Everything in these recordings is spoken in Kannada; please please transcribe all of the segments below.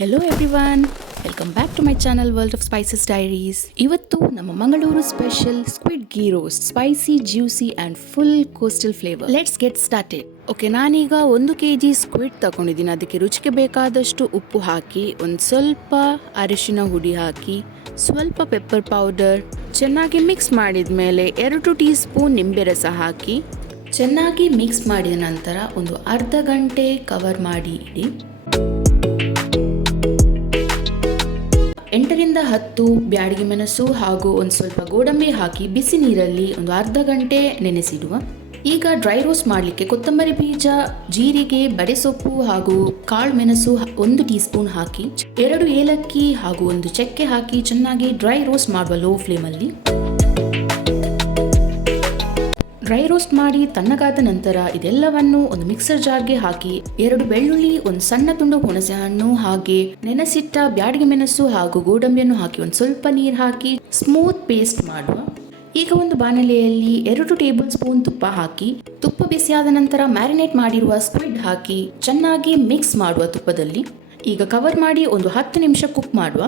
Hello everyone, welcome back to my channel world of spices diaries. ಇವತ್ತು ನಮ್ಮ Mangaluru special squid ghee roast, spicy, juicy and full coastal flavour. Let's get started. Okay, ನಾನೀಗ 1 kg ಸ್ಕ್ವಿಡ್ ತಗೊಂಡಿದ್ದೀನಿ. ಅದಕ್ಕೆ ರುಚಿಗೆ ಬೇಕಾದಷ್ಟು ಉಪ್ಪು ಹಾಕಿ, ಒಂದು ಸ್ವಲ್ಪ ಅರಿಶಿನ ಹುಡಿ ಹಾಕಿ, ಸ್ವಲ್ಪ ಪೆಪ್ಪರ್ ಪೌಡರ್ ಚೆನ್ನಾಗಿ ಮಿಕ್ಸ್ ಮಾಡಿದ ಮೇಲೆ 2 ಟೀ ಸ್ಪೂನ್ ನಿಂಬೆ ರಸ ಹಾಕಿ ಚೆನ್ನಾಗಿ ಮಿಕ್ಸ್ ಮಾಡಿದ ನಂತರ ಒಂದು ಅರ್ಧ ಗಂಟೆ ಕವರ್ ಮಾಡಿ ಇಡಿ. 8 ರಿಂದ 10 ಬ್ಯಾಡಗಿ ಮೆಣಸು ಹಾಗೂ ಒಂದು ಸ್ವಲ್ಪ ಗೋಡಂಬಿ ಹಾಕಿ ಬಿಸಿ ನೀರಲ್ಲಿ ಒಂದು ಅರ್ಧ ಗಂಟೆ ನೆನೆಸಿಡುವ. ಈಗ ಡ್ರೈ ರೋಸ್ಟ್ ಮಾಡಲಿಕ್ಕೆ ಕೊತ್ತಂಬರಿ ಬೀಜ, ಜೀರಿಗೆ, ಬಡೆಸೊಪ್ಪು ಹಾಗೂ ಕಾಳು ಮೆಣಸು 1 ಟೀ ಸ್ಪೂನ್ ಹಾಕಿ, 2 ಏಲಕ್ಕಿ ಹಾಗೂ 1 ಚಕ್ಕೆ ಹಾಕಿ ಚೆನ್ನಾಗಿ ಡ್ರೈ ರೋಸ್ಟ್ ಮಾಡುವ ಲೋ ಫ್ಲೇಮಲ್ಲಿ. ಡ್ರೈ ರೋಸ್ಟ್ ಮಾಡಿ ತಣ್ಣಗಾದ ನಂತರ ಇದೆಲ್ಲವನ್ನು ಒಂದು ಮಿಕ್ಸರ್ ಜಾರ್ಗೆ ಹಾಕಿ 2 ಬೆಳ್ಳುಳ್ಳಿ, ಒಂದು ಸಣ್ಣ ತುಂಡು ಹುಣಸೆ ಹಣ್ಣು ಹಾಗೆ ನೆನೆಸಿಟ್ಟ ಬ್ಯಾಡಗಿ ಮೆಣಸು ಹಾಗೂ ಗೋಡಂಬಿಯನ್ನು ಹಾಕಿ ಒಂದು ಸ್ವಲ್ಪ ನೀರು ಹಾಕಿ ಸ್ಮೂತ್ ಪೇಸ್ಟ್ ಮಾಡುವ. ಈಗ ಒಂದು ಬಾಣಲೆಯಲ್ಲಿ 2 ಟೇಬಲ್ ಸ್ಪೂನ್ ತುಪ್ಪ ಹಾಕಿ, ತುಪ್ಪ ಬಿಸಿಯಾದ ನಂತರ ಮ್ಯಾರಿನೇಟ್ ಮಾಡಿರುವ ಸ್ಕ್ವಿಡ್ ಹಾಕಿ ಚೆನ್ನಾಗಿ ಮಿಕ್ಸ್ ಮಾಡುವ ತುಪ್ಪದಲ್ಲಿ. ಈಗ ಕವರ್ ಮಾಡಿ ಒಂದು 10 ನಿಮಿಷ ಕುಕ್ ಮಾಡುವ.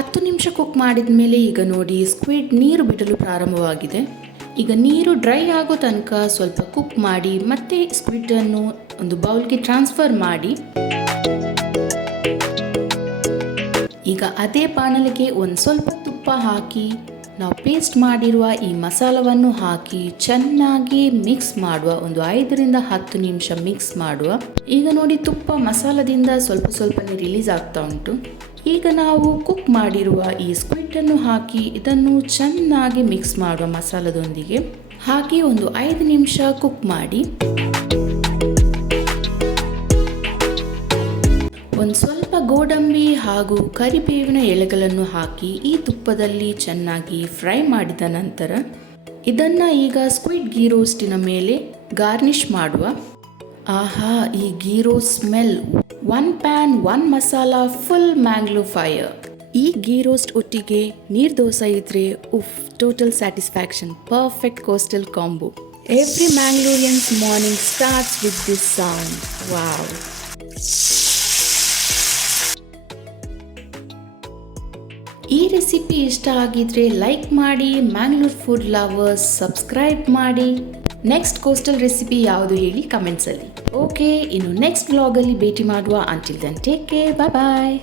10 ನಿಮಿಷ ಕುಕ್ ಮಾಡಿದ ಮೇಲೆ ಈಗ ನೋಡಿ ಸ್ಕ್ವಿಡ್ ನೀರು ಬಿಡಲು ಪ್ರಾರಂಭವಾಗಿದೆ. ಈಗ ನೀರು ಡ್ರೈ ಆಗೋ ತನಕ ಸ್ವಲ್ಪ ಕುಕ್ ಮಾಡಿ ಮತ್ತೆ ಸ್ಕ್ವಿಡ್ ಅನ್ನು ಒಂದು ಬೌಲ್ಗೆ ಟ್ರಾನ್ಸ್ಫರ್ ಮಾಡಿ. ಈಗ ಅದೇ ಬಾಣಲೆಗೆ ಒಂದು ಸ್ವಲ್ಪ ತುಪ್ಪ ಹಾಕಿ ನಾವು ಪೇಸ್ಟ್ ಮಾಡಿರುವ ಈ ಮಸಾಲವನ್ನು ಹಾಕಿ ಚೆನ್ನಾಗಿ ಮಿಕ್ಸ್ ಮಾಡುವ. ಒಂದು 5 ರಿಂದ 10 ನಿಮಿಷ ಮಿಕ್ಸ್ ಮಾಡುವ. ಈಗ ನೋಡಿ ತುಪ್ಪ ಮಸಾಲದಿಂದ ಸ್ವಲ್ಪನೇ ರಿಲೀಸ್ ಆಗ್ತಾ ಉಂಟು. ಈಗ ನಾವು ಕುಕ್ ಮಾಡಿರುವ ಈ ಸ್ಕ್ವಿಡ್ ಅನ್ನು ಹಾಕಿ ಇದನ್ನು ಚೆನ್ನಾಗಿ ಮಿಕ್ಸ್ ಮಾಡುವ ಮಸಾಲದೊಂದಿಗೆ. ಹಾಕಿ ಒಂದು 5 ನಿಮಿಷ ಕುಕ್ ಮಾಡಿ. ಒಂದು ಸ್ವಲ್ಪ ಗೋಡಂಬಿ ಹಾಗೂ ಕರಿಬೇವಿನ ಎಲೆಗಳನ್ನು ಹಾಕಿ ಈ ತುಪ್ಪದಲ್ಲಿ ಚೆನ್ನಾಗಿ ಫ್ರೈ ಮಾಡಿದ ನಂತರ ಇದನ್ನು ಈಗ ಸ್ಕ್ವಿಡ್ ಗೀ ರೋಸ್ಟಿನ ಮೇಲೆ ಗಾರ್ನಿಷ್ ಮಾಡುವ. ಆಹಾ, ಈ ghee roast smell! 1 pan 1 masala, full Manglo fire. ಈ ಗೀ ರೋಸ್ಟ್ ಒಟ್ಟಿಗೆ ನೀರ್ ದೋಸೆ ಇದ್ರೆ ಉಫ್, total satisfaction. Perfect coastal combo. Every Mangaloreans morning starts with this sound. Wow! ಈ ರೆಸಿಪಿ ಇಷ್ಟ ಆಗಿದ್ರೆ ಲೈಕ್ ಮಾಡಿ, ಮ್ಯಾಂಗ್ಳೂರ್ ಫುಡ್ ಲವರ್ಸ್ ಸಬ್ಸ್ಕ್ರೈಬ್ ಮಾಡಿ. ನೆಕ್ಸ್ಟ್ ಕೋಸ್ಟಲ್ ರೆಸಿಪಿ ಯಾವುದು ಹೇಳಿ ಕಮೆಂಟ್ಸಲ್ಲಿ. ಓಕೆ, ಇನ್ನು ನೆಕ್ಸ್ಟ್ ವ್ಲಾಗಲ್ಲಿ ಭೇಟಿ ಮಾಡುವ. Until then take care, bye ಬಾಯ್.